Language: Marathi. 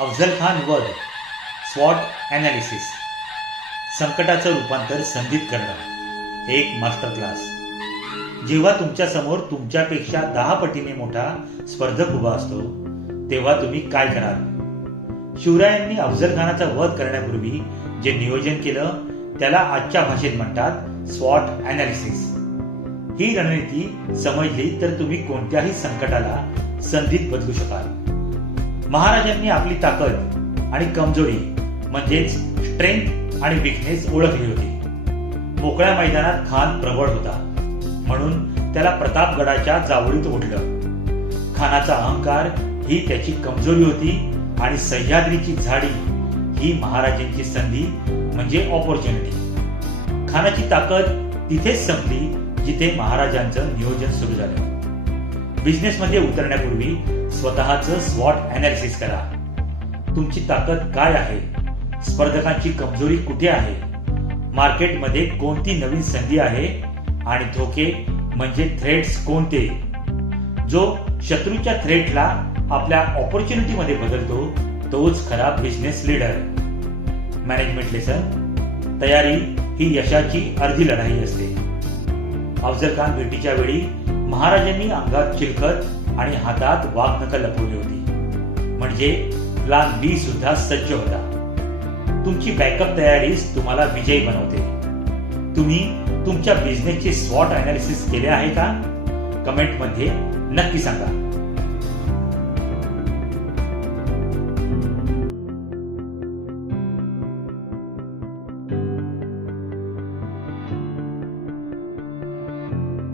अफझल खान वध, स्वॉट ॲनालिसिस. संकटाचं रूपांतर संधीत करणं, एक मास्टर क्लास. जेव्हा तुमच्या समोर तुमच्यापेक्षा 10 पटीने मोठा स्पर्धक उभा असतो तेव्हा तुम्ही काय कराल? शिवरायांनी अफझल खानाचा वध करण्यापूर्वी जे नियोजन केलं त्याला आजच्या भाषेत म्हणतात स्वॉट ॲनालिसिस. ही रणनीती समजली तर तुम्ही कोणत्याही संकटाला संधीत बदलू शकाल. महाराजांनी आपली ताकद आणि कमजोरी म्हणजेच स्ट्रेंथ आणि विकनेस ओळखली होती. मोकळ्या मैदानात खान प्रबळ होता म्हणून त्याला प्रतापगडाच्या जावळीत ओढलं. खानाचा अहंकार ही त्याची कमजोरी होती आणि सह्याद्रीची झाडी ही महाराजांची संधी म्हणजे ऑपॉर्च्युनिटी. खानाची ताकद तिथेच संपली जिथे महाराजांचं नियोजन सुरू झालं. बिझनेसमध्ये उतरण्यापूर्वी स्वतःचं स्वॉट ॲनालिसिस करा. तुमची ताकद काय आहे, स्पर्धकांची कमजोरी कुठे आहे, मार्केटमध्ये कोणती नवीन संधी आहे आणि धोके म्हणजे थ्रेट्स कोणते. जो शत्रूच्या थ्रेटला आपल्या ऑपॉर्च्युनिटी मध्ये बदलतो तोच खरा बिझनेस लीडर. मॅनेजमेंट लेसन: तयारी ही यशाची अर्धी लढाई असते. अफझल खान भेटीच्या वेळी महाराजांनी अंगात चिलखत आणि हातात वाघनखं लपवली होती, म्हणजे प्लान बी सुद्धा सज्ज होता. तुमची बॅकअप तयारीच तुम्हाला विजयी बनवते. तुम्ही तुमच्या बिझनेसचे स्वॉट ॲनालिसिस केले आहे का? कमेंटमध्ये नक्की सांगा.